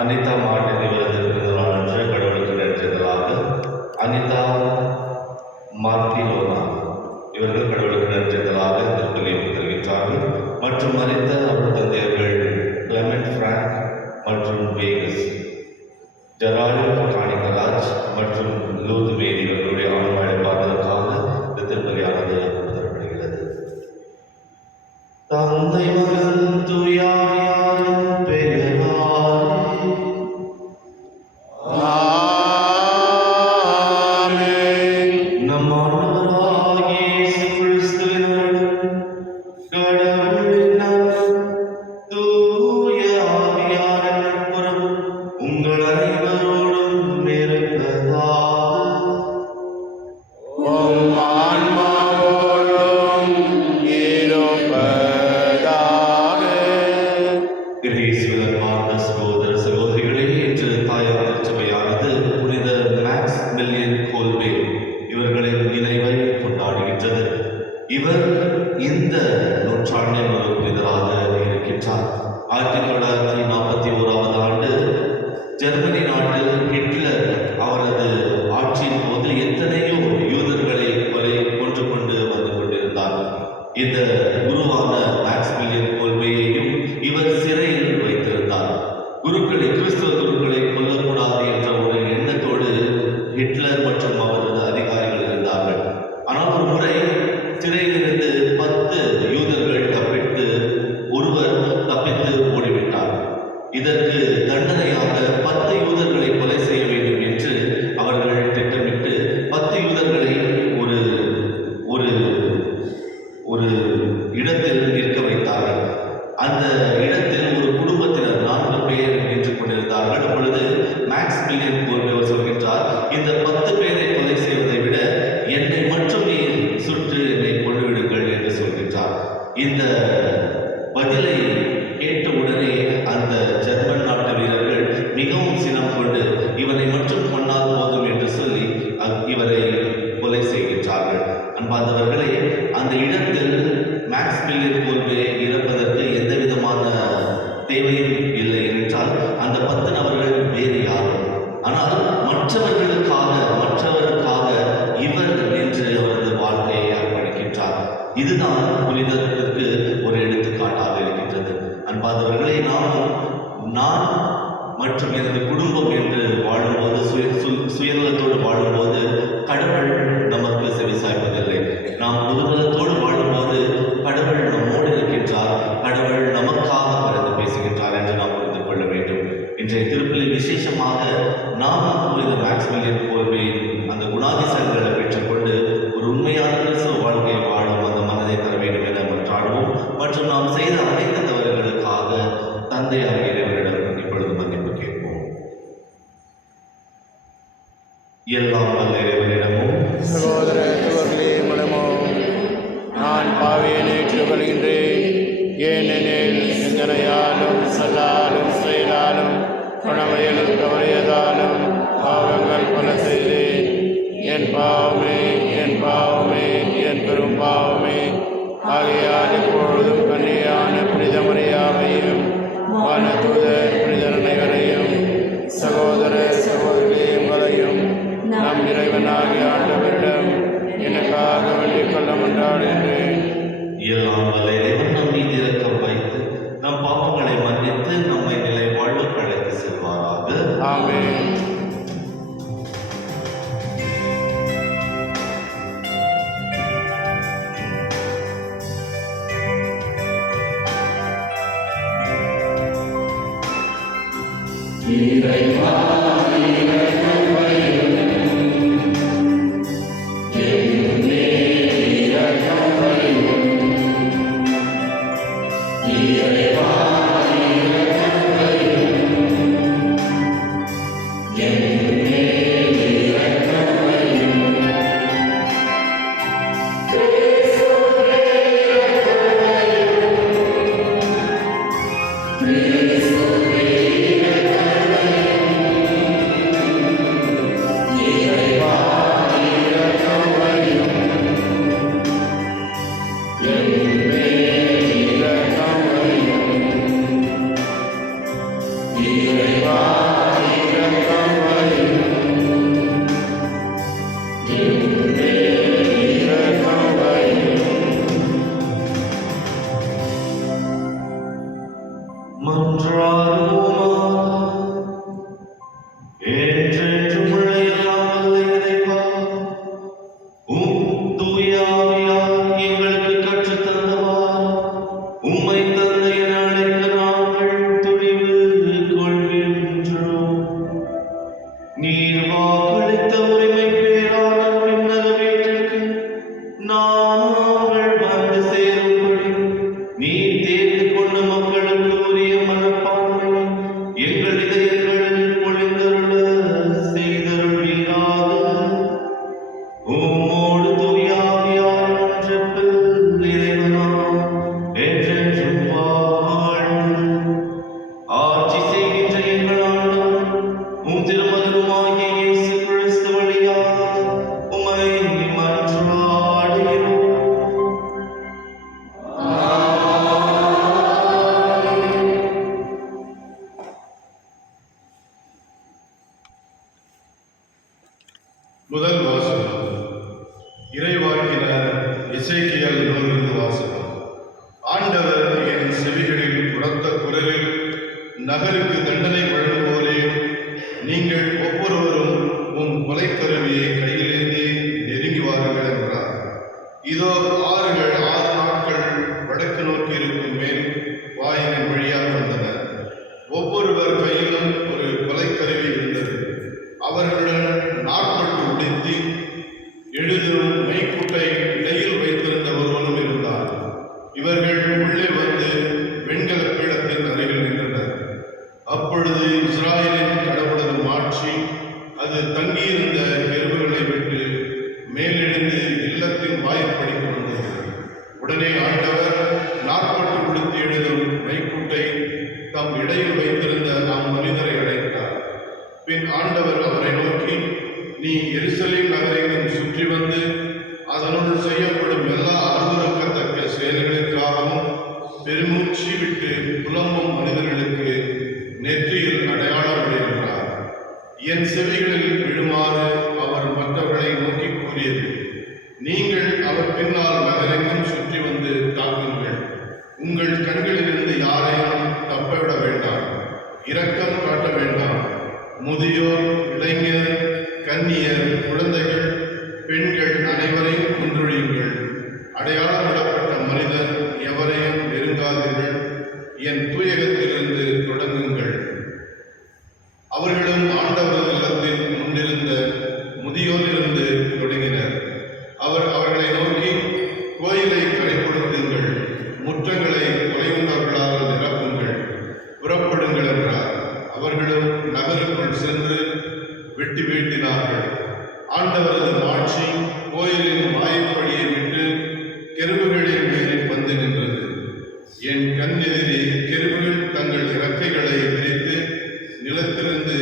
Anitha Martin இவரது பிறந்தநாள் அன்று கடவுளுக்கு நன்றிதலாக அனிதா மார்டிலோனா இவர்கள் கடவுளுக்கு நன்றிதலாக திருப்பலியை தெரிவித்தார்கள். மற்றும் மறைந்த அவர் தந்தையர்கள் கிளமெண்ட் பிராங்க் மற்றும் வேகஸ், ஜெரால்ட் காணிகராஜ் மற்றும் லூத் மேரி இவர்களுடைய ஆன்ம இழப்பாளருக்காக இந்த திருப்பலியானது தரப்படுகிறது. தந்தை மகன் தூயாவியாரின் பெயராலே ஆமென். நம் ஆண்டவராகிய இயேசு கிறிஸ்துவின் அருளும் கடவுளின் அன்பும் தூய ஆவியாரின் நட்புறவும் உங்கள் அனைவரோடும் இருப்பதாக. உம் ஆன்மாவோடும் இருப்பதாக. இயேசுவின் அன்பார்ந்த சகோதர சகோதரிகளே, இன்று தாயார் திருச்சபையானது புனித மேக்ஸ்மில்லியன் கோல்பே இவர்களின் நினைவை கொண்டாடுகின்றது. இவர் இந்த நூற்றாண்டின் ஒரு புனிதராக இருக்கின்றார். 1941 ஆண்டு ஜெர்மனி நாட்டில் ஹிட்லர் அவரது ஆட்சியின் போது எத்தனையோ யூதர்களை கொன்று கொண்டு வந்து கொண்டிருந்தார். இந்த குருவான மேக்ஸ்மில்லியன் கோல்பேயையும் இவர் சிறையில் வைத்திருந்தார். கிறிஸ்தவ குருக்களை கொல்லக்கூடாது என்ற ஒரு எண்ணத்தோடு ஹிட்லர் மற்றும் அவரது அதிகாரிகள் இருந்தார்கள். ஆனால் ஒரு முறை சிறையிலிருந்து 10 யூதர்கள் தப்பித்து ஒருவர் தப்பித்து ஓடிவிட்டார். இதற்கு தண்டனையாக 10 யூதர்களை கொலை செய்ய வேண்டும் என்று அவர்கள் திட்டமிட்டு 10 யூதர்களை ஒரு ஒரு ஒரு இடத்தில் நிற்க வைத்தார்கள். அந்த இடத்தில் ஒரு குடும்பத்தினர் 4 பேர் நின்று கொண்டிருந்தார்கள். அப்பொழுது மேக்ஸ்மில்லியன் கோல்பே சொல்கின்றார், இந்த 10 பேரை கொலை செய்வதை விட என்னை மட்டும் நீர் சுட்டு என்னை கொண்டுவிடுங்கள் என்று சொல்கின்றார். இந்த பதிலை கேட்ட உடனே அந்த ஜெர்மன் நாட்டு வீரர்கள் மிகவும் சினம் கொண்டு இவனை மட்டும் கொன்னால் போதும் என்று சொல்லி இவரை கொலை செய்கின்றார்கள். அன்பார்ந்தவர்களே, அந்த இடத்தில் மேக்ஸ்மில்லியன் கோல்பே இறப்பதற்கு எந்த விதமான தேவையும் இல்லை என்றால் அந்த 10 நபர்கள் வேறு யாரும். ஆனால் மற்றவருக்காக இவர் என்று அவரது வாழ்க்கையை அர்ப்பணிக்கின்றார். இதுதான் புனிதத்திற்கு ஒரு எடுத்துக்காட்டாக இருக்கின்றது. அன்பார்ந்தவர்களே, நான் மற்றும் எனது குடும்பம் என்று வாழும்போது, சுயநலத்தோடு வாழும்போது கடவுள் நமக்கு செவிசாய்ப்பதில்லை. நாம் பொதுநலத்தோடு வாழும்போது கடவுள் நம்மோடு இருக்கின்றார், கடவுள் நமக்காக பரிந்து பேசுகின்றார் என்று நாம் புரிந்து கொள்ள வேண்டும். இன்றைய திருப்பலி விசேஷமாக நாம் புனித மேக்ஸ்மில்லியன் கோல்பேயின் அந்த குணாதிசயங்களை பெற்றுக்கொண்டு ஒரு உண்மையான கிறிஸ்தவ வாழ்க்கையை வாழும் அந்த மனதை தர வேண்டும் என மன்றாடுவோம். மற்றும் நாம் செய்த அனைத்து தவறுகளுக்காக தந்தையாகிய இறைவனிடம் இப்பொழுது மன்னிப்பு கேட்போம். அறியலும் தவறியதாலும் பாவங்கள் பல செய்தேன். என் பாவமே, என் பாவமே, என் பெரும் பாவமே. ஆகையால் இப்பொழுதும் கன்னியான புனித மரியாவையும் வானதூதர் புனிதர் அனைவரையும் சகோதர சகோதரிகளையும் நம் இறைவனாகிய ஆண்டவரிடம் எனக்காக வேண்டிக் கொள்ள மன்றாடுகின்றேன். எல்லாம் வல்ல இறைவன் நம் மீது இரக்கம் வைத்து நம் பாவங்களை மன்னித்து நம்மை நிலை வாழ்வுக்கு அழைத்து செல்வாராக. ஆமென். முதல் வாசகம் இறைவாக்கினர் எசேக்கியேல் நூலிலிருந்து வாசகம். ஆண்டவர் என் செவிகளில் உரத்த குரலில், நகருக்கு தண்டனை வழங்குவோரே, நீங்கள் ஒவ்வொருவரும் உன் கொலைக்கருவியை கையிலேந்தி நெருங்கி வாருங்கள் என்றார். இதோ ஆறுகள் 6 நாட்கள் வடக்கு நோக்கி இருக்கும் மேல் வாயிலின் வழியாக வந்தன. ஒவ்வொருவர் கையிலும் ஒரு கொலைக்கருவி இருந்தது. அவர்களுடன் நாட்பட்டு உடுத்தி எழுதும் மைக்குட்டை இடையில் வைத்திருந்த ஒருவனும் இருந்தார். இவர்கள் உள்ளே வந்து வெண்கல பீடத்தின் அருகில் நின்றனர். அப்பொழுது இஸ்ராயலின் கடவுளது மாட்சி அது தங்கியிருந்த கெருவுகளை விட்டு மேலெழுந்து இல்லத்தின் வாயிற்படிக்கு வந்தது. உடனே ஆண்டவர் நாட்பட்டு உடுத்தி எழுதும் மைக்குட்டை தம் இடையில் வைத்திருந்த மனிதரை அழைத்தார். பின் ஆண்டவர் அவரை நோக்கி, நீ எருசலேம் நகரையும் சுற்றி வந்து அதனுள் செய்யப்படும் எல்லா அருவருக்கத்தக்க செயல்களுக்காகவும் பெருமூச்சு விட்டு புலம்பும் மனிதர்களுக்கு நெற்றியில் அடையாளம் என்றார். என் செவிகளில் விழுமாறு அவர் மற்றவர்களை நோக்கி கூறியது, நீங்கள் அவர் பின்னால் நகரெங்கும் சுற்றி வந்து தாக்குங்கள். உங்கள் கண்களிலிருந்து யாரையும் தப்பவிட வேண்டாம். இரக்கம் காட்ட வேண்டாம். முதியோர், இளைஞர், கன்னியர், குழந்தைகள், பெண்கள் அனைவரையும் கொன்றொழியுங்கள். அடையாளமிடப்பட்ட மனிதர் எவரையும் நெருங்காதீர்கள். என் தூயகத்திலிருந்து தொடங்குங்கள். அவர்களும் ஆண்டவரது இல்லத்தில் முன்னிருந்த முதியோரிலிருந்து தொடங்கினர். அவர் அவர்களை நோக்கி, கோயிலை கரைப்படுத்துங்கள், முற்றங்களை கொலையுண்டவர்களால் நிரப்புங்கள், புறப்படுங்கள் என்றார். அவர்களும் நகருக்குள் சென்று வெட்டி வீழ்த்தினார்கள். ஆண்டவரது மாட்சி கோயிலின் வாயிற்படியை விட்டு கெருவுகளின் மேல் வந்து நின்றது. என் கண் எதிரே கெருவுகள் தங்கள் இறக்கைகளை விரித்து நிலத்திலிருந்து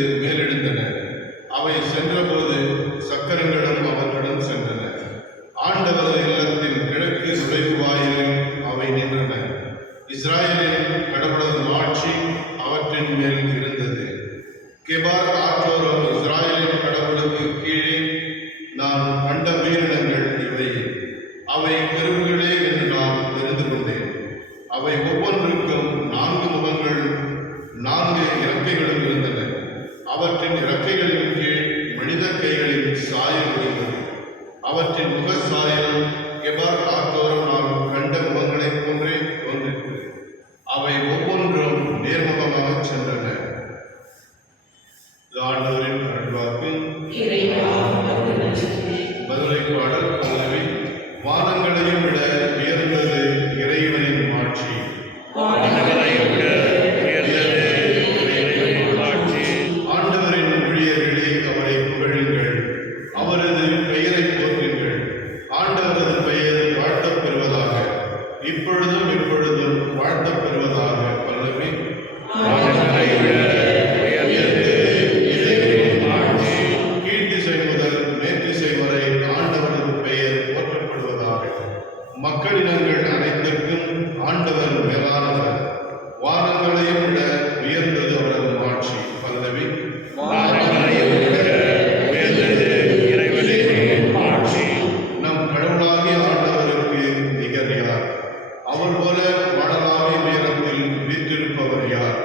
அவற்றின் இறக்கைகளின் கீழ் மனித கைகளின் சாயல் இருந்தது. அவற்றின் முகசாயல் கெபார் காத்தோறும் நாம் கண்ட முகங்களைப் போன்றே தோன்றிற்று. அவை ஒவ்வொன்றும் நேர்முகமாக சென்றன. ஆண்டவரின் அருள்வாக்கு. மதுரை பாடல் பல்லவி. வானங்களையும் விட உயர்ந்தது இறைவனின் ஆட்சி. வானங்களையும் விட உயர்ந்தது இறைவனின் ஆட்சி. ஆண்டவரின் ஊழியர்களே, அவரை புகழுங்கள், அவரது பெயரை போற்றுங்கள். ஆண்டவரது பெயர் வாழ்த்தப் பெறுவதாக, இப்பொழுதும் எப்பொழுதும் வாழ்த்தப் பெறுவதாக. பல்லவி. வானங்களை விட உயர்ந்தது இறைவனின் ஆட்சி. கீழ்த்திசை முதல் மேற்றிசை வரை ஆண்டவரது பெயர் போற்றப்படுவதாக. மக்களினங்கள் அனைத்திற்கும் ஆண்டவர் மேலானவர். வானங்களையும் விட உயர்ந்தது அவரது ஆட்சி. பல்லவி. வானங்களையும் விட உயர்ந்தது இறைவனின் ஆட்சி. நம் கடவுளாகிய ஆண்டவருக்கு நிகர் யார்? அவர் போல வானளாவிய உயரத்தில் வீற்றிருப்பவர் யார்?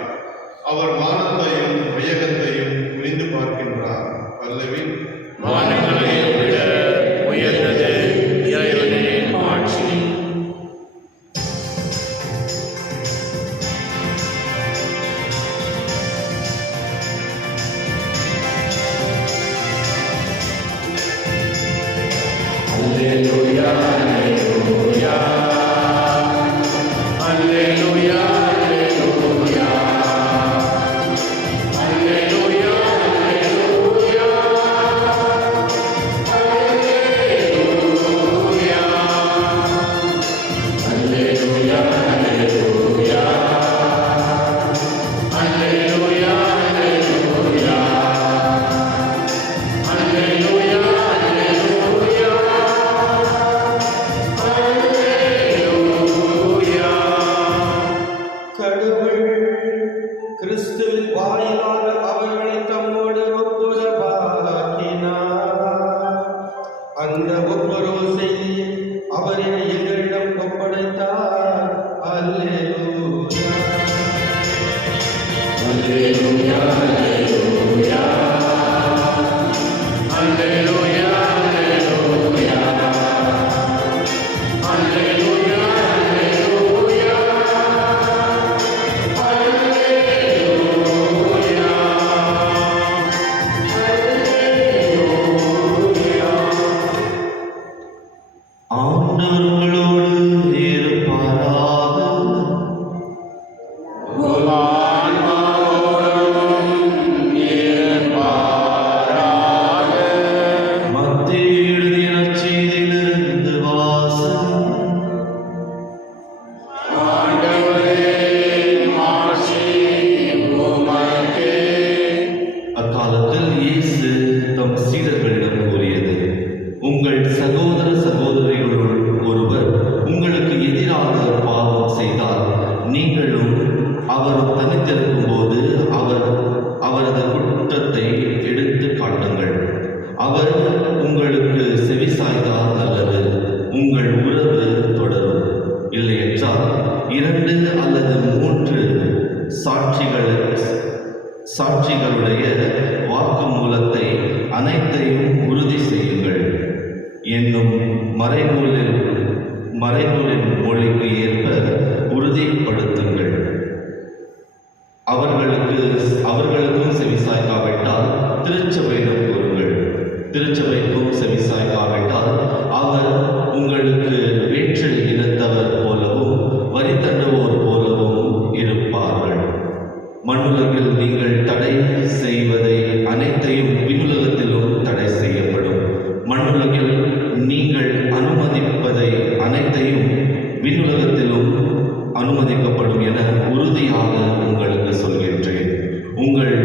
அவர் வானத்தையும் வையகத்தையும் புரிந்து பார்க்கின்றார். பல்லவி. வானங்களையும் விட உயர்ந்தது இறைவனின் ஆட்சி. Alleluia, alleluia. Alleluia, alleluia. Alleluia, alleluia. Alleluia, alleluia. Alleluia, alleluia. Alleluia, alleluia. கடவுள் கிறிஸ்துவின் வாயிலாக அவர்களை தம்மோடு ஒப்புரவாக்கினார். அந்த ஒப்புரவு செய்தி அவரை எங்களிடம் ஒப்படைத்தார். அல்லேலூயா. Alleluia, alleluia. Alleluia, alleluia. Alleluia, alleluia. ஆண்டவர் உங்களோடு இருப்பாராக. மத்தேயு எழுதிய நற்செய்தியிலிருந்து வாசகம். அக்காலத்தில் இயேசு தம் சீடர்களிடம் கூறியது, உங்கள் சகோதர சகோதரிகளுள் ஒருவர் உங்களுக்கு எதிராக பாவம் செய்தால், நீங்களும் அவரும் தனித்திருக்கும் போது அவரது குற்றத்தை எடுத்து காட்டுங்கள். அவர் உங்களுக்கு செவிசாய்த்தால் நல்லது, உங்கள் உறவு தொடரும். இல்லையென்றால் 2 அல்லது 3 சாட்சிகளுடைய வாக்குமூலத்தை அனைத்தையும் உறுதி செய்யுங்கள் என்னும் மறைநூலின் மொழிக்கு ஏற்ப உறுதிப்படுத்துங்கள். அவர்களுக்கும் செவிசாய்க்காவிட்டால் திருச்சபையிடம் கூறுங்கள். திருச்சபைக்கும் செவிசாய்க்காவிட்டால் அவர் உங்களுக்கு வேற்றில் இனத்தவர் போலவும் வரி தண்டுவோர் போலவும் இருப்பார்கள். மண்ணுலகில் நீங்கள் தடை செய்வதை அனைத்தையும் விண்ணுலகத்திலும் தடை செய்யப்படும். மண்ணுலகில் நீங்கள் அனுமதிப்பதை அனைத்தையும் விண்ணுலகத்திலும் அனுமதிக்கப்படும் என உறுதியாக உங்களுக்கு சொல்கின்றேன். உங்கள்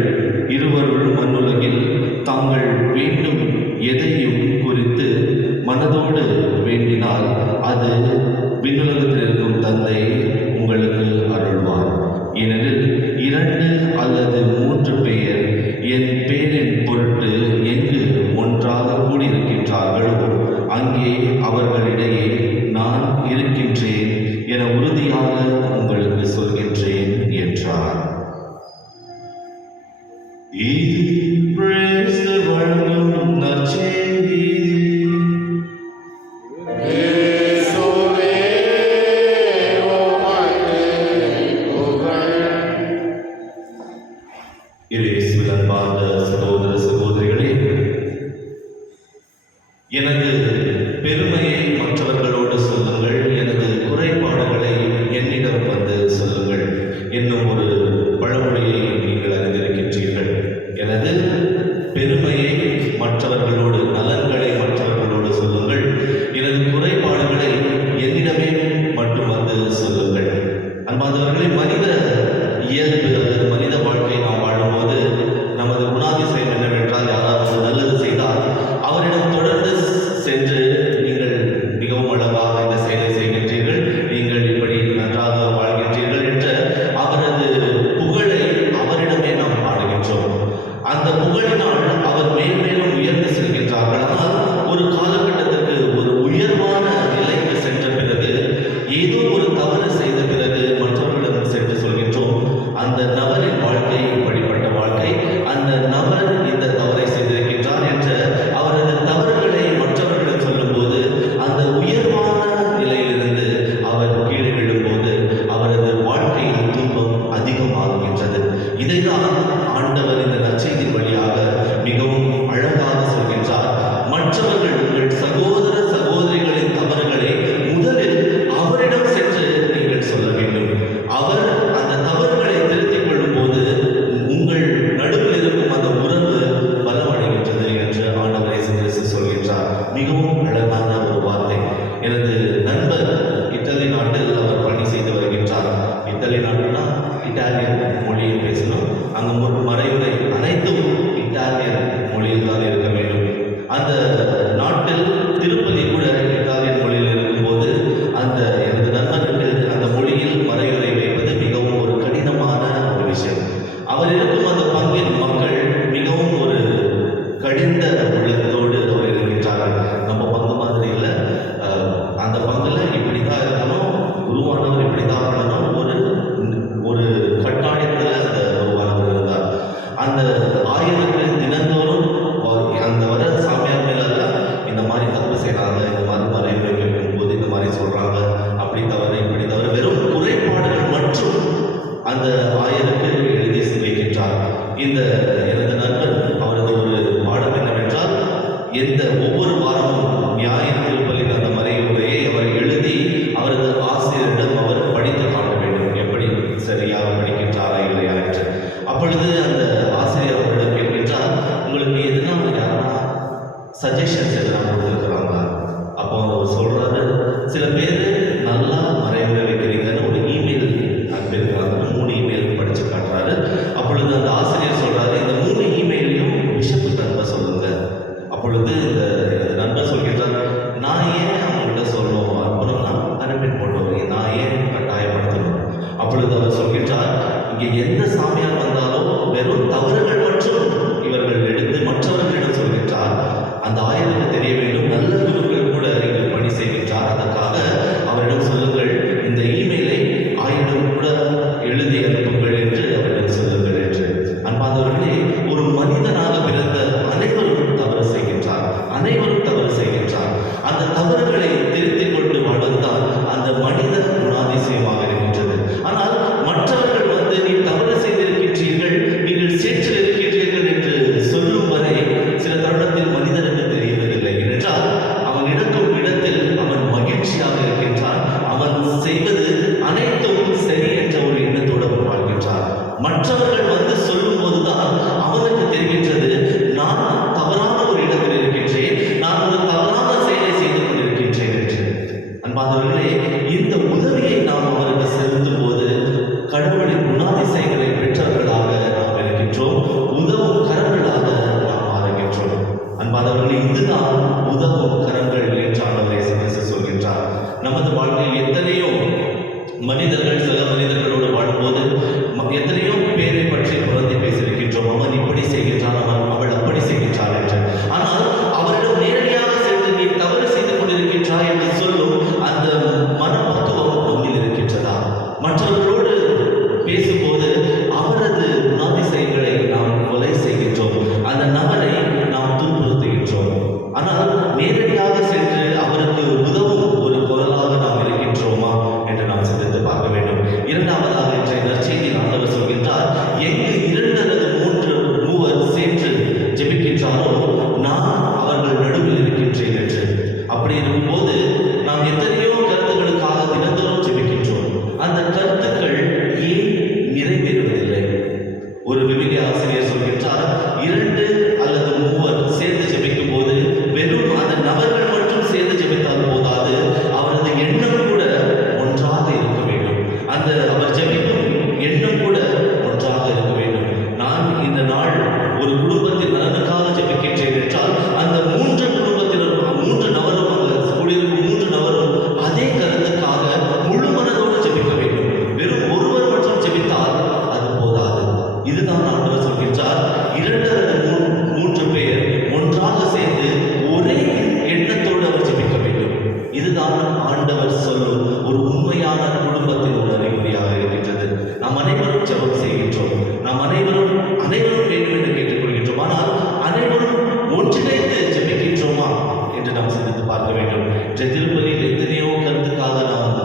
இது கிறிஸ்து வழங்கும் நற்செய்தி. இயேசுவே உமக்கு புகழ். இயேசுவில் அன்பார்ந்த சகோதர சகோதரிகளே, எனது பெருமையை மற்றவர்களோடு சொல்லுங்கள், எனது குறைபாடுகளை என்னிடம் வந்து சொல்லுங்கள் என்னும் ஒரு பழமொழியை நீங்கள் அறிந்திருக்கின்றீர்கள். எனது பெருமையை மற்றவர்களோடு, நலன்களை மற்றவர்களோடு சொல்லுங்கள், எனது குறைபாடுகளை என்னிடமே மட்டும் வந்து சொல்லுங்கள். அன்பார்ந்தவர்களே, மனித இயல்பு அல்லது மனித வாழ்க்கை நாம் வாழும்போது நமது குணாதிசயம் என்னவென்றால், யாராவது நல்லது செய்தால் அவரிடம் தொடர்ந்து சென்று நீங்கள் மிகவும் அழகாக இந்த செயலை செய்கின்றீர்கள், நீங்கள் இப்படி நன்றாக வாழ்கின்றீர்கள் என்ற அவரது புகழை அவரிடமே நாம் பாடுகின்றோம். அந்த புகழினால் அவர் மேன்மேலும் உயர்ந்து செல்கின்றார்கள். ஆனால் ஒரு காலகட்டத்திற்கு ஒரு உயர்வான நிலைக்கு சென்ற பிறகு, ஏதோ ஒரு தவறு செய்த பிறகு மற்றவர்களிடம் சென்று சொல்கின்றோம், அந்த நபரின் வாழ்க்கை இப்படிப்பட்ட வாழ்க்கை, அந்த நபர் இந்த தவறை செய்திருக்கின்றார் என்ற அவரது தவறுகளை மற்றவர்களிடம் சொல்லும்போது அந்த உயர்வான நிலையிலிருந்து அவர் கீழே விழும்போது அவரது வாழ்க்கையில் துன்பம் அதிகமாகின்றது. இதைதான் ஆண்டவர் இந்த நற்செய்தி வழியாக மிகவும் அழகாக சொல்கின்றார். மற்றவர்கள், உங்கள் சகோதர சகோதரிகளின் தவறுகளை முதலில் அவரிடம் சென்று நீங்கள் சொல்ல வேண்டும். அவர் அந்த தவறுகளை திருத்திக் கொள்ளும் போது உங்கள் நடுவில் இருக்கும் அந்த உறவு பலமடைகின்றது என்று ஆண்டவர் இயேசு கிறிஸ்து சொல்கின்றார். மிகவும் அழகான ஒரு வார்த்தை. எனது நண்பர் இத்தாலி நாட்டில் அவர் பணி செய்து வருகின்றார். இத்தாலி நாட்டுனா இட்டாலியன் மொழியில் பேசணும். அங்கு மறைவுரை அனைத்தும் இட்டாலியன் மொழியில் தான் இருக்க வேண்டும். அந்த நாட்டில் திருப்பதி கூட இத்தாலியன் மொழியில் இருக்கும்போது அந்த எனது நண்பருக்கு அந்த மொழியில் மறைவுரை வைப்பது மிகவும் ஒரு கடினமான ஒரு விஷயம். அவர் இருக்கும் அந்த பங்கின் மக்கள் மிகவும் ஒரு கடிந்த உள்ளத்தோடு அவர் இருக்கின்றார்கள். நம்ம பங்கு மாதிரி இல்லை. அந்த பங்குல இப்படி தான் இருக்கணும், குருவானவர் இப்படி தான் பண்ணணும், ஒரு கட்டாயத்தில் அந்த குருவானவர் இருந்தார். அந்த ஆயிரத்தில் தினந்தோறும் அந்த வர சாமியார் மேல இந்த மாதிரி தப்பு செய்கிறாங்க, இந்த மாதிரி மறைவுரை வைக்கும் போது இந்த மாதிரி சொல்றாங்க, அப்படி தவறு இப்படி தவறு, வெறும் குறைபாடுகள் மற்றும் அந்த ஆயருக்கு எழுதி வைக்கின்றார். இந்த எனது நண்பர், அவரது ஒரு பாடம் என்னவென்றால், ஒவ்வொரு வாரமும் ஞாயிறு திருப்பலின் அந்த மறைவுரையை அவர் எழுதி அவரது ஆசிரியரிடம் அவர் படித்து காட்ட வேண்டும், எப்படி சரியாக படிக்கின்றாரா இல்லையா என்று. அப்பொழுது அந்த ஆசிரியர் அவரிடம் கேட்கின்றார், உங்களுக்கு எதுனா யாருன்னா சஜஷன்ஸ் எதனா கொடுத்துருக்குறாங்களா? அப்போ அவர் சொல்றாரு, சில பேர் நல்லா மறைவுரை வைக்கிறீங்கன்னு ஒரு இமெயில் அனுப்பியிருக்கிறாங்கன்னு 3 இமெயில் படிச்சு காட்டுறாரு. அப்பொழுது அந்த ஆசிரியர் சொல்றாரு, இந்த 3 இமெயிலையும் பிஷப்புக்கு அனுப்ப சொல்லுங்க. அப்பொழுது இந்த நண்பர் சொல்கின்றார், நான் ஏன் அவங்கள்ட்ட சொல்லணும், அனுப்பணும்னா அனுப்பி போட்டோம், நான் ஏன் கட்டாயப்படுத்தணும்? அப்பொழுது அவர் சொல்கின்றார், இங்கே எந்த சாமியார் வந்தாலும் வெறும் தவறுகள் மற்றும் இவர்கள் எடுத்து மற்றவர்களிடம் சொல்கின்றார். அந்த ஆயருக்கு தெரிய வேண்டும், நல்ல குருக்கள் கூட இங்கு பணி செய்கின்றார், அதற்காக அவரிடம் சொல்லுங்கள், இந்த இமெயிலை ஆயிரம் கூட எழுதி அனுப்புங்கள் என்று அவரிடம் சொல்லுங்கள் என்று. அன்பார்ந்தவர்களே, ஒரு மனிதனாக பிறந்த அனைவரும் தவறு செய்கின்றார், அனைவரும் தவறு செய்கின்றார். அந்த தவறுகளை திருத்திக் கொண்டு வாழ்வதுதான் அந்த மனித குணாதிசயமாக இருக்கின்றது. ஆனால் மற்றவர்கள் வந்து, நீ தவறு செய்திருக்கின்றீர்கள், நீங்கள் சேற்றில் இருக்கின்றீர்கள் என்று சொல்லும் வரை சில தருணத்தில் மனிதனுக்கு தெரிவதில்லை. ஏனென்றால் அவன் இருக்கும் இடத்தில் அவன் மகிழ்ச்சியாக இருக்கின்றான், அவன் செய்வது அனைத்தும் சரி என்ற ஒரு எண்ணத்தோடு அவன் வாழ்கின்றான். மற்றவர்கள் வந்து சொல்லும் போதுதான் அவனுக்கு தெரிகின்றது, நான் தவறான ஒரு இடத்தில் இருக்கின்றேன், நான் ஒரு தவறான செயலை செய்து கொண்டிருக்கின்றேன் என்று. அன்பார்ந்தவர்களே, இந்த உதவியை நாம் அவருக்கு செலுத்தும் போது கடவுளின் குணாதிசயங்களை பெற்றவர்களாக நாம் இருக்கின்றோம், உதவும் கரங்களாக நாம் மாறுகின்றோம். அன்பார்ந்தவர்களே, இதுதான் உதவும் கரங்கள் என்று ஆண்டவர் இயேசு கிறிஸ்து சொல்கின்றார். நமது வாழ்க்கையில் எத்தனையோ மனிதர்கள், சில மனிதர்களோடு வாழும்போது எத்தனையோ பேரை பற்றி புரந்தி பேசியிருக்கின்றோம், அவன் இப்படி செய்கின்றான், அவள் அப்படி செய்கின்றாள் என்று. ஆனால் அவரிடம் நேரடியாக சென்று நீ தவறு செய்து கொண்டிருக்கின்றாய் என்று சொல்லும் அந்த மனப்பக்குவம் நம்மில் இருக்கின்றதா? மற்றவர்களோடு பேசும்போது அவரது குணாதிசயங்களை நாம் கொலை சொல்கின்றார், 2 அல்லது 3 சேர்ந்து ஜெபிக்கும் போது வெறும் அந்த நபர்கள் மட்டும் சேர்ந்து ஜெபித்தால் போதாது, அவரது எண்ணம் கூட ஒன்றாக இருக்க வேண்டும். அந்த அவர் ஜெபிக்கும் எண்ணம் கூட ஒன்றாக இருக்க வேண்டும். நான் இந்த நாள் ஒரு குடும்பத்தின் நலனுக்காக ஜெபிக்கின்றேன் என்றால் அந்த 3 குடும்பத்தினரும் 3 நபரும் அங்கு கூடியிருக்கும் 3 நபரும் அதே கருத்துக்காக முழு மனதோடு ஜெபிக்க வேண்டும். வெறும் ஒருவர் மட்டும் ஜெபித்தால் அது போதாது. இதுதான் ஆண்டவர் சொல்கின்றார், 2 அல்லது 3 பேர் ஒன்றாக சேர்ந்து ஒரே எண்ணத்தோடு அவர் ஜெபிக்க வேண்டும். இதுதான் ஆண்டவர் சொல்லும் ஒரு உண்மையான குடும்பத்தின் ஒரு அறிகுறியாக இருக்கின்றது. நாம் அனைவரும் ஜெபம் செய்கின்றோம், நாம் அனைவரும் வேண்டும் என்று கேட்டுக்கொள்கின்றோம். ஆனால் அனைவரும் ஒன்றிணைந்து ஜெபிக்கின்றோமா என்று நாம் சிந்தித்து பார்க்க வேண்டும். இன்றைய திருப்பலியில் எத்தனையோ கருத்துக்காக நாம்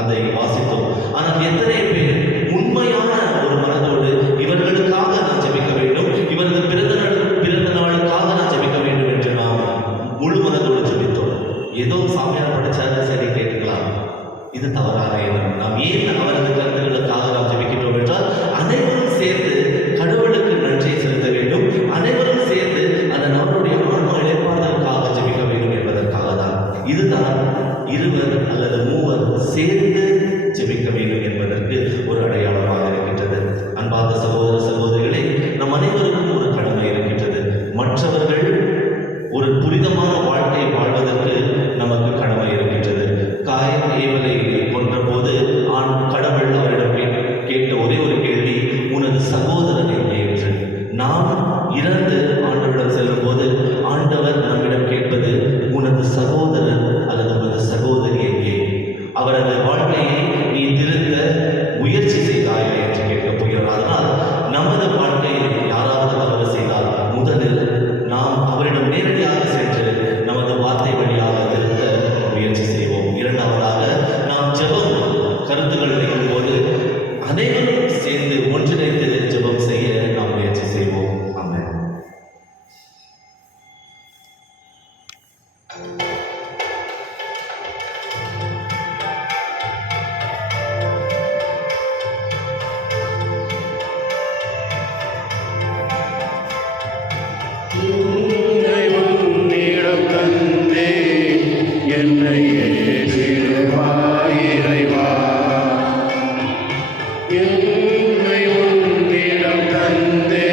அதை வாசித்தோம். ஆனால் எத்தனை பேர் உண்மையான ஒரு மனதோடு இவர்களுக்காக நான் ஜெபிக்க வேண்டும், இவரது பிறந்த நாளுக்காக நான் ஜெபிக்க வேண்டும் என்று நாம் முழு மனதோடு ஜெபித்தோம். ஏதோ சாமியார் படிச்சாரு சரி கேட்டுக்கலாம், இது தவறான எண்ணம். நாம் ஏன் அவரது கருத்துக்களுக்காக நாம் ஜெபிக்கின்றோம் என்றால் அனைவரும் சேர்ந்து கடவுளுக்கு நன்றி செலுத்த வேண்டும், அனைவரும் சேர்ந்து அந்த நபருடைய ஆன்மா இழைப்பாதற்காக ஜெபிக்க வேண்டும் என்பதற்காக தான். இதுதான் 2 அல்லது 3 சேர்ந்து ஜெபிக்க வேண்டும் என்பதற்கு ஒரு அடையாளமாக இருக்கின்றது. அன்பார்ந்த சகோதர சகோதரிகளே, நம் அனைவருக்கும் ஒரு கடமை இருக்கின்றது. மற்றவர்கள் ஒரு புனிதமான வாழ்க்கை வாழ்வதற்கு நமக்கு கடமை இருக்கின்றது. காயின் ஏவலை கொன்ற போது கடவுள் அவரிடம் கேட்ட ஒரே ஒரு கேள்வி, உனது சகோதரன் எங்கே என்று. நாம் இறந்து ஆண்டவரிடம் செல்லும் போது ஆண்டவர் நம்மிடம் கேட்பது, உனது சகோதரன் அல்லது உனது சகோதரி எங்கே? அவரது வாழ்க்கையை நீ திருத்த முயற்சி செய்தாயா என்று கேட்கப் போகிறார். அதனால் நமது வாழ்க்கையில் யாராவது தவறு செய்தால் முதலில் நாம் அவரிடம் நேரடியாக சென்று நமது வார்த்தை வழியாக திருத்த முயற்சி செய்வோம். இரண்டாவதாக நாம் ஜெபம் கருத்துக்கள் வைக்கும் போது அனைவரும் சேர்ந்து ஒன்றிணைந்து ஜெபம் செய்ய நாம் முயற்சி செய்வோம். ஆமென். என்னை உன்னிடம் தந்தே, என்னை ஏற்றிடுவாய் இறைவா. என்னை உன்னிடம் தந்தே,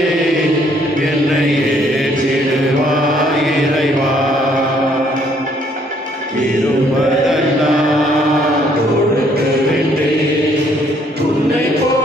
என்னை ஏற்றிடுவாய் இறைவா. இருப்பதெல்லாம் கொடுத்து விட்டேன், உன்னை போல்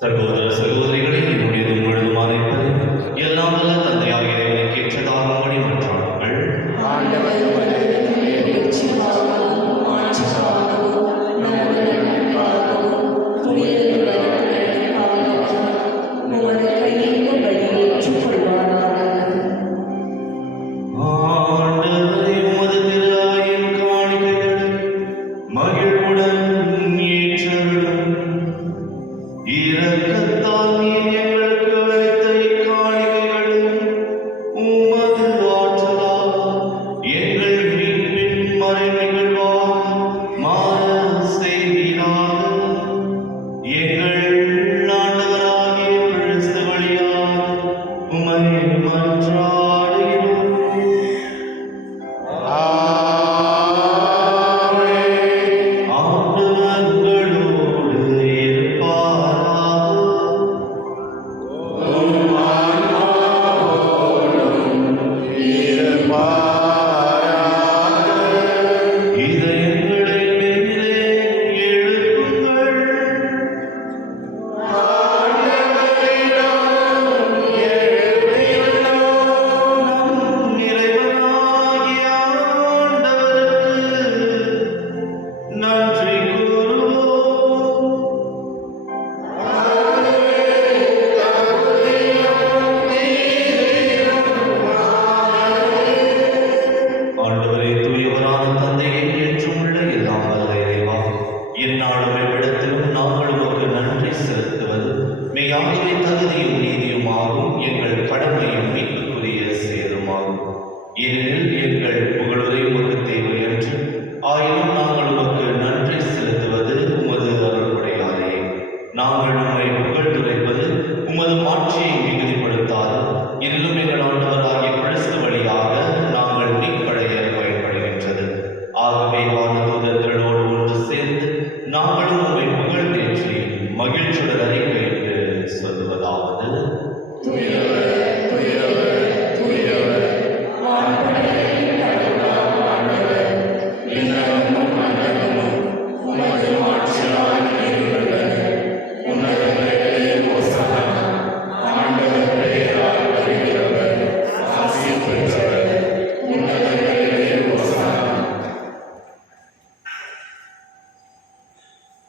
சகோதர சகோதரிகளே, என்னுடையது முழுதுமாக இருப்பது எல்லாம் வல்ல தந்தையாக இறைவனுக்கு ஏற்றதாகும்படி மன்றாடுங்கள். ஆண்டவரே, உமது திரு அவையின் காணிக்கைகளை மகிழ்வுடன் ஏற்றருளும். இரக்கத்தால் நீர் எங்களுக்கு அளித்த இக்காணிக்கைகளும் உமது ஆற்றலால் எங்கள் மீட்பின் மறை நிகழ்வாக மாற செய்வீராக. எங்கள் ஆண்டவராகிய கிறிஸ்து வழியாக உம்மை மன்றாடுகிறோம். ஆமென். எந்நாளும் எவ்விடத்திலும் நாங்கள் உமக்கு நன்றி செலுத்துவது மெய்யாகவே தகுதியும் நீதியுமாகும், எங்கள் கடமையும் மீட்புக்குரிய செயலுமாகும். ஏனெனில் எங்கள் புகழுரை உமக்கு தேவை என்று, ஆயினும் நாங்கள் உமக்கு நன்றி செலுத்துவது உமது அருள்படையாலே. நாங்கள் உம்மை புகழ்ந்துரைப்பது உமது மாட்சியை மிகுதிப்படுத்தாது, எனினும் எங்கள் ஆண்டவராகிய கிறிஸ்து வழியாக நாங்கள் மீட்படைய பயன்படுகின்றது. ஆகவே வானதூதர்களோடு ஒன்று சேர்ந்து நாங்களும் உம்மை புகழ்ந்தேற்றி மகிழ்ச்சியுடன் அறிக்கையிட்டு சொல்லுவதாவது: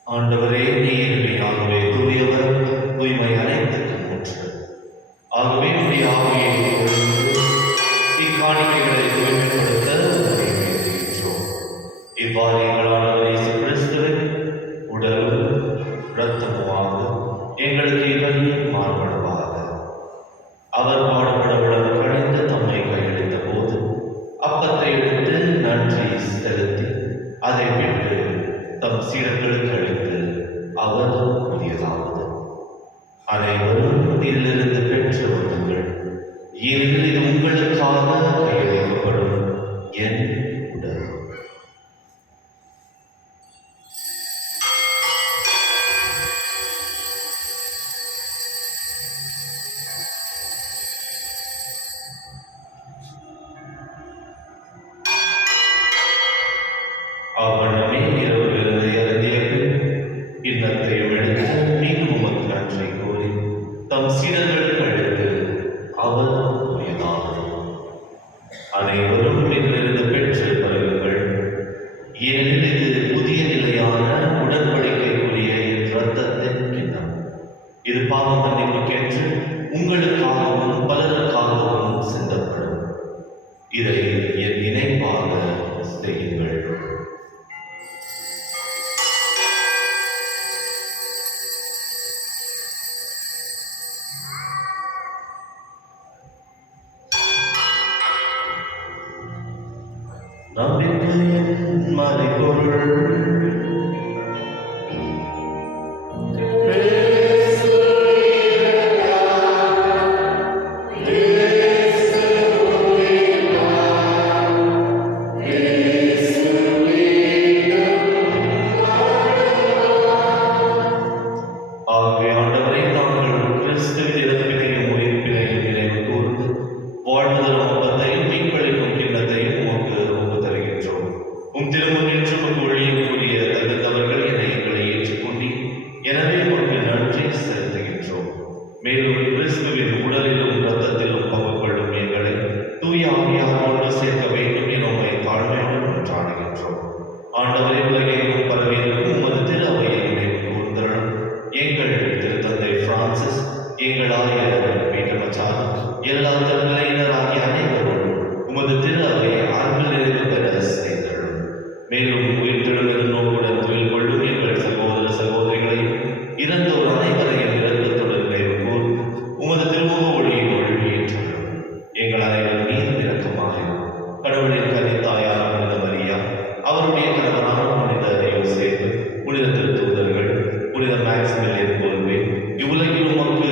ஆண்டவரே, நீர் மெய்யாகவே தூயவர், தூய்மை அனைத்துக்கும் ஊற்று. ஆகவே உம்முடைய ஆவியை பொழிந்து இக்காணிக்கைகளை தூய்மைப்படுத்த உம்மை வேண்டுகின்றோம். இவ்வாறு எங்கள் ஆண்டவர் இயேசு கிறிஸ்துவின் உடலும் இரத்தமுமாக எங்களுக்கு இவை மாறுபடுவாக. அவர் பாடுபடவுடன் கழிந்து தம்மை கையளித்த போது அப்பத்தை எடுத்து நன்றி செலுத்தி அதை விட்டு தம் சீடர்களுக்கு அளித்து அவர் கூறியதாவது: அனைவரும் இதிலிருந்து பெற்று வருங்கள், ஏனெனில் இது உங்களுக்காக கையளிக்கப்படும் என் உடல். அவ்வண்ணமே இரவு விருந்தை அருந்திய பின் கிண்ணத்தையும் எடுத்து மீண்டும் உமக்கு நன்றி கூறி தம் சீடர்களுக்கு அளித்து அவர் கூறியதாவது: அனைவரும் இதிலிருந்து பெற்று பருகுங்கள், ஏனெனில் இது புதிய நிலையான உடன்படிக்கைக்குரிய என் இரத்தத்தின் கிண்ணம். இது பாவ மன்னிப்புக்கென்று உங்களுக்காகவும் பலருக்காகவும் சிந்தப்படும். இதை என் நினைவாக செய்யுங்கள். நம்பிக்கையின் மறைபொருள் ஆகவே ஆண்டவரை, நாங்கள் கிறிஸ்துவின் இறப்பினையும் உயிர்ப்பினையும் நினைவு கூர்ந்து வாழ்வதரும் அப்பத்தையும் மீட்பளிக்கும் கிண்ணத்தையும் உமக்கு ஒப்புத் தருகின்றோம். உம் திருமுன் நின்று உமக்கு ஒழியக்கூடிய தகுந்தவர்கள் என எங்களை ஏற்றுக்கொண்டு, எனவே உமக்கு நன்றி செலுத்துகின்றோம். மேலும் கிறிஸ்துவின் உடலிலும் இரத்தத்திலும் பங்கு கொள்ளும் எங்களை தூய ஆவியார் ஒன்று சேர்க்க வேண்டும் என உம்மை தாழ்மையுடன் கொண்டாடுகின்றோம். ஆண்டவரே, உலகெங்கும் பரவியிருக்கும் உமது திரு அவையை நினைவு கூர்ந்தருளும். எங்கள் திருத்தந்தை பிரான்சிஸ், எங்கள் ஆயர் பீட்டர் மச்சான், எல்லா திருநிலையினராகிய அனைவரும் உமது திரு அவையை அன்பில் நிறைவு பெற செய்தருளும். மேலும் உயிர்த்தெழுதல் நோக்குடன் துயில் கொள்ளும் எங்கள் சகோதர சகோதரிகளையும் இறந்தோர் அனைவரையும் இரக்கத்துடன் நினைவு கூர்ந்து உமது திருமுக ஒளியினுள் ஏற்றருளும். எங்கள் அனைவர் மீது இரக்கமாகும். கடவுளின் கன்னித்தாயான புனித மரியா, அவருடைய கணவரான புனித யோசேப்பு, புனித திருத்தூதர்கள், புனித மேக்சிமிலியன் கோல்வே, இவ்வுலகில் உமக்கு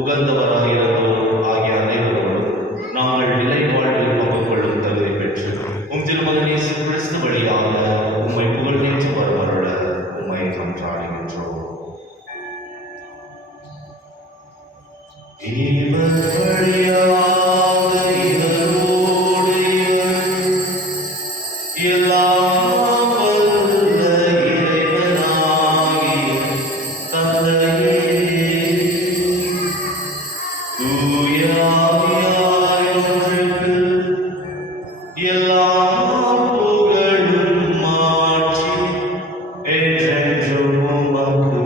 உகந்தவராக இருந்தோர் ஆகிய அனைவரோடும் நாங்கள் நிலை வாழ்வில் பங்கு கொள்ளும் தகுதி பெற்று உம் திருமகன் இயேசு கிறிஸ்து வழியாக உம்மை புகழ்ந்தேற்று வருவருள உம்மை கொண்டாடுகின்றோம். இவர் வழியாக இவரோடு எல்லாம் வல்ல இறைவனாகிய தந்தையே, தூய ஆவியார் ஒன்றுக்கு எல்லா புகழும் மாட்சி என்றென்றும் உமக்கு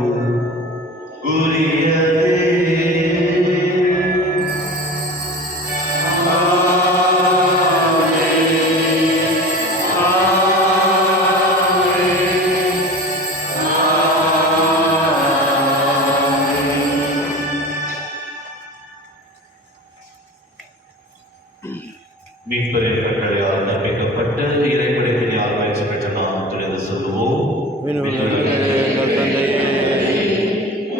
உரியதே. எங்கள் தந்தையே,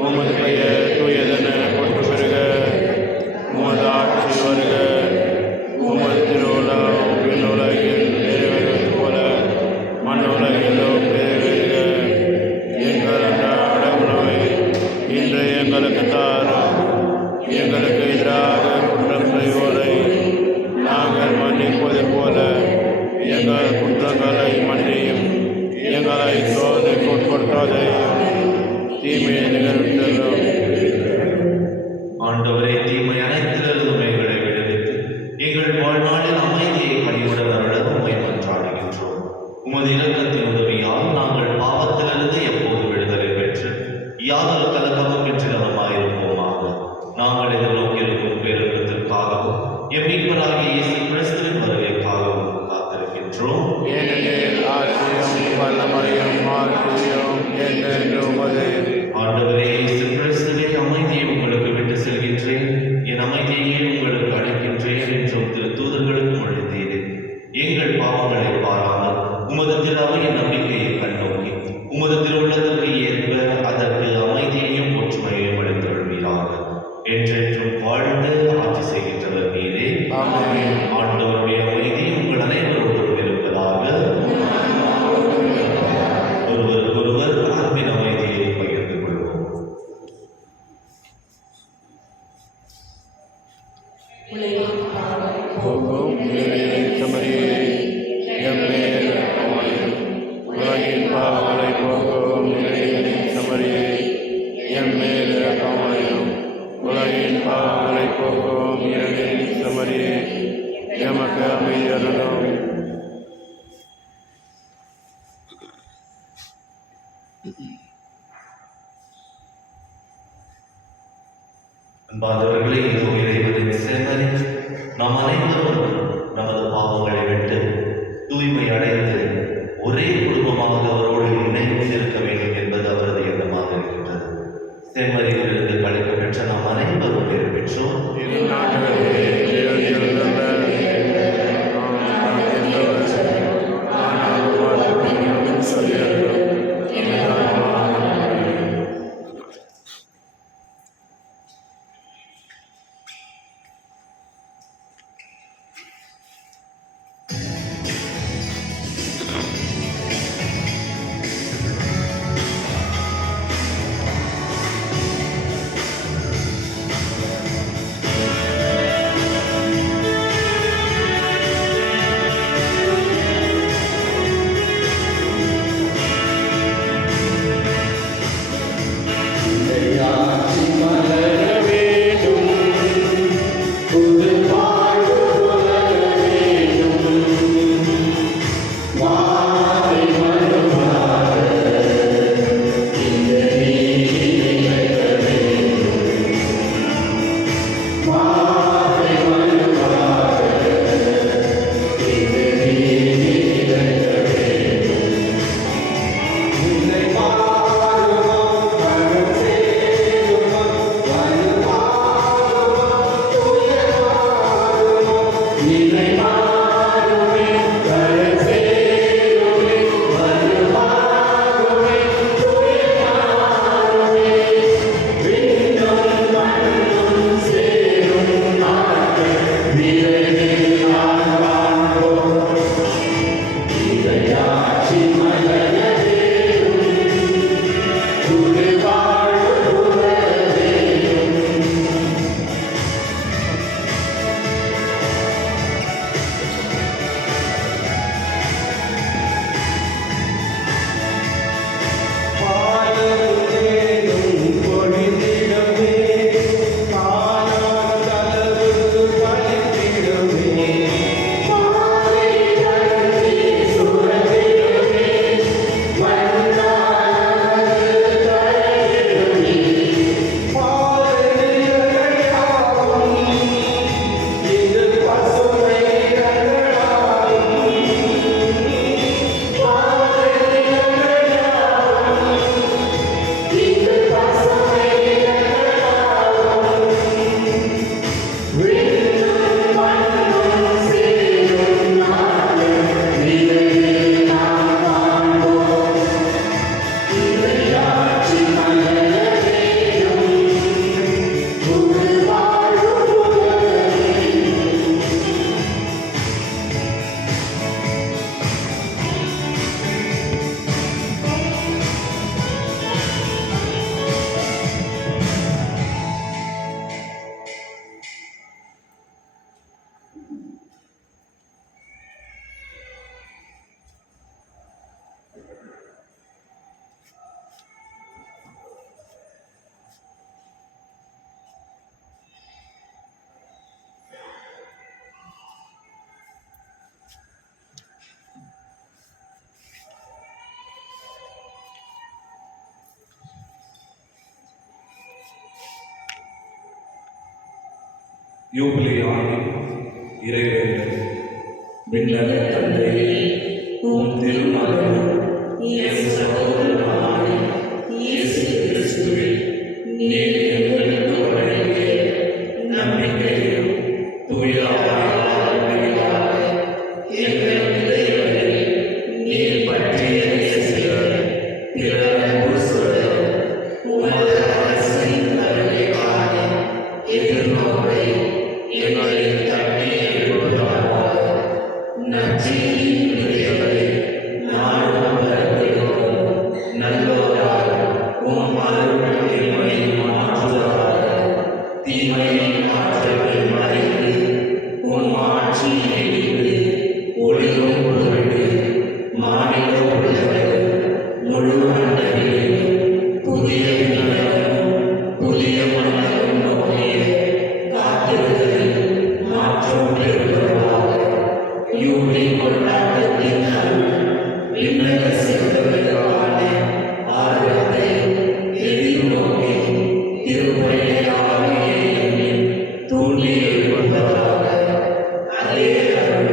உமது பெயர் தூயதென போற்று பெறுக. உமது ஆட்சி வருக. உமது திருவுளம் விண்ணுலகில் நிறைவேறுவது போல மண்ணுலகிலும் நிறைவேறுக. எங்கள் அன்றாட உணவை இன்று எங்களுக்கு தாரும். எங்களுக்கு எதிராக குற்றம் செய்வோரை நாங்கள் மன்னிப்பது போல எங்கள் குற்றங்களை மன்னியும். எங்களை சோதனைக்கு உட்படுத்தாதையும் தீமையை நிகழ்த்தலும். ஆண்டவரே, தீமை அனைத்திலிருந்தும் எங்களை விடுவித்து எங்கள் வாழ்நாளில் அமைதியை பணிவுடன் அருள உம்மை மன்றாடுகின்றோம். உமது இரக்கத்தின் உதவியால் நாங்கள் பாவத்திலிருந்து எப்போது விடுதலை பெற்று யாதொரு கலக்கமும் பெற்றிடமாயிருப்போமாக. நாங்கள் எதிர்நோக்கியிருக்கும் பேரின்பத்திற்காகவும் எம் மீட்பராகிய இயேசு கிறிஸ்துவின் வருகைக்காகவும் காத்திருக்கின்றோம். ஏனெனில் ஆட்சியும் வல்லமையும் மாட்சியும் என்றென்றும் உமதே. ஆண்டவரே, இயேசு கிறிஸ்துவே, அமைதியை உங்களுக்கு விட்டு செல்கின்றேன், என் அமைதியை உங்களுக்கு அளிக்கின்றேன் என்றும் திருத்தூதர்களுக்கு மொழிந்தீரே. எங்கள் பாவங்களை பாராமல் உமது திரு அவையின் நம்பிக்கையை கண்ணோக்கி உமது திருவுள்ளத்திற்கு ஏற்ப அதற்கு அமைதியையும் ஒற்றுமையையும் அளித்தருள்வீராக. என்றென்றும் வாழ்ந்து ஆட்சி செய்கின்றவர் நீரே. ஆமென். ஆண்டவருடைய அமைதி உங்கள் அனைவரோடும் இருப்பதாக. ஒருவருக்கொருவர் அன்பின் அமைதியை பகிர்ந்து கொள்வோம். போகும் நிலையை சமரியே எம்மேல் இரக்கமாயிரும். உலகின் பாவங்களை போக்கும் நிலையை சமரியே எம்மேல் இரக்கமாயிரும். உலகின் பாவங்களை போக்கும் நிலையை சமரியே எமக்கு அமைதி அருளும். அன்பானவர்களே, இதோ இறைவனின் செம்மறி நாம் அனைவரும் நமது பாவங்களை விட்டு தூய்மை அடைந்து ஒரே குடும்பமாக அவரோடு இணைந்திருக்க வேண்டும் என்பது அவரது எண்ணமாக இருக்கின்றது. செம்மறியிலிருந்து கழிக்க பெற்ற நாம் அனைவரும் பேர் பெற்றோம். இது நாடுகளே தேவதையுள்ள யூபிலி ஆண்டு இறைவேண்டல் விண்ணக தந்தையே, உம் திருமகனும் என் சகோதரனான இயேசு கிறிஸ்துவை நீர் எங்களுக்கு வழங்கிய நம்பிக்கையும் தூய ஆவியானவராக எங்கள் இதயங்களை நீர் பற்றிய சிலர் பிற புருஷர்கள் உமது அரசின் வருகைக்கான எதிர்நோக்கை எங்களில் தட்டி எழுப்புவதாக நற்செய்தியின் விதைகளை நாளும் பரப்பிடுவோம். நல்லோரால் உம் அருள் தீமையை மாற்றுவதாக தீமையின் மாற்றத்தை மறைத்து உம் ஆட்சி நீடித்து ஒளிரும் பொருட்டு மாநில உலகம் முழு மண்டலிலும் புதிய நிலமும் புதிய மண்டலம் நோக்கிய காத்திருந்ததில் மாற்றம் பெறுவதாக யூனி கொண்டாட்டத்தின் விண்ணக செல்வதற்கான ஆர்வத்தை எதிர்நோக்கி திருப்பலியாகிய என்னில் தூண்டி எழுப்பதாக அதே அருள்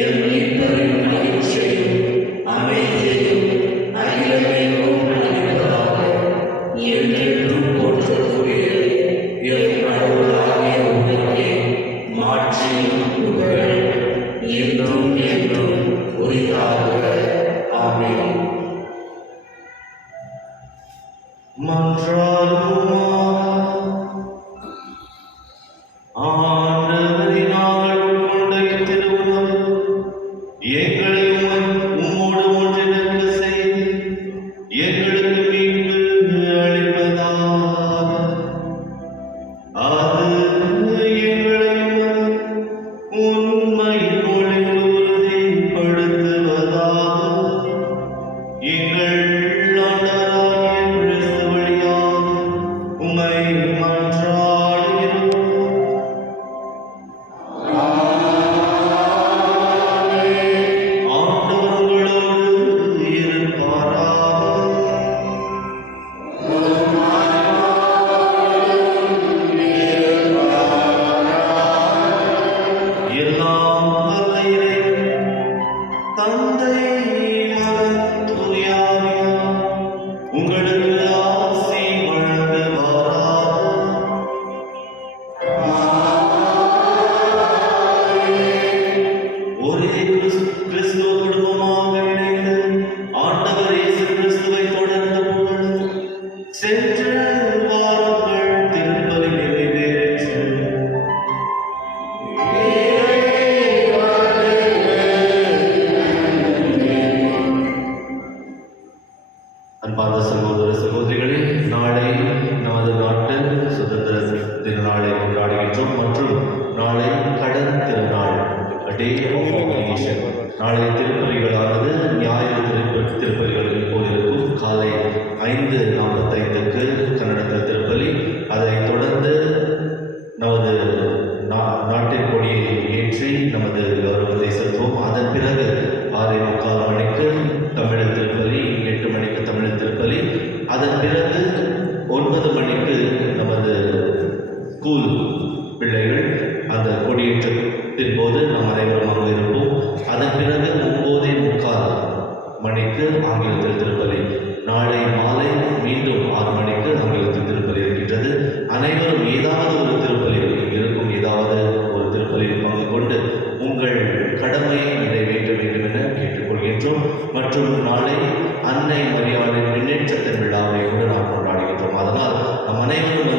என் மீட்பரின் மகிழ்ச்சியும் அமைதியையும் அகிலமெங்கும் அளிப்பதாக என்றென்றும் போற்றக்கூடிய என் கடவுளாகிய உலகே மாட்சியும் புகழ் என்றும் என்றும் உரித்தாக. ஆமென். ஆண்டவரே, நாங்கள் உட்கொண்ட இத்திருவுணவு எங்களை உம்மோடு ஒன்றிணைக்க செய்து எங்களுக்கு மீட்பு அளிப்பதாக. அது எங்களை உண்மையின் ஒளிந்து உறுதிப்படுத்துவதாக. எங்கள் ஆண்டவராகிய கிறிஸ்து வழியாக உம்மை மன்றாடுகிறோம். ஆண்டவர் உங்களோடு இருப்பாராக. எல்லாம் வல்ல இறைவன், தந்தை, மகன், தூய ஆவியார் உங்களுக்கு ஆசி வழங்குவாராக. ஒரே கிறிஸ்துவ குடும்பமாக இணைந்து ஆண்டவர் இயேசு கிறிஸ்துவை தொடர்ந்து புகழும். சென்று வாருங்கள், திருப்பலி நிறைவேற்று. அன்பார்ந்த சகோதர சகோதரிகளே, நாளை நமது நாட்டு சுதந்திர தின நாளை கொண்டாடுகின்றோம் மற்றும் நாளை கடன் திருநாள், டே ஆஃப் ஆர்கனைசேஷன். நாளைய திருப்பலிகளானது ஞாயிறு திருப்பலிகளில் போலிருக்கும். காலை 5:45க்கு கன்னடத்தில் திருப்பலி. அதைத் தொடர்ந்து நமது நாட்டின் கொடியை ஏற்றி நமது கௌரவத்தை செலுத்துவோம். அதன் பிறகு 6:45 மணிக்கு தமிழ் திருப்பலி, 8 மணிக்கு தமிழ் திருப்பலி. அதன் பிறகு 9 மணிக்கு நமது ஸ்கூல் பிள்ளைகள் அந்த கொடியேற்றத்தின் போது நாம் அனைவரும் அங்கு இருப்போம். அதன் பிறகு 9:45 மணிக்கு ஆங்கிலத்தில் திருப்பலி. நாளை மாலை மீண்டும் 6 மணிக்கு ஆங்கிலத்தில் திருப்பலி இருக்கின்றது. அனைவரும் ஏதாவது ஒரு திருப்பலியில், இங்கு இருக்கும் ஏதாவது ஒரு திருப்பலியில் பங்கு கொண்டு உங்கள் கடமையை நிறைவேற்ற வேண்டும் என கேட்டுக்கொள்கின்றோம். மற்றும் நாளை அன்னை மரியாளின் விண்ணேற்றத்தின் விழாவை கூட நாம் கொண்டாடுகின்றோம். அதனால் நம் அனைவரும்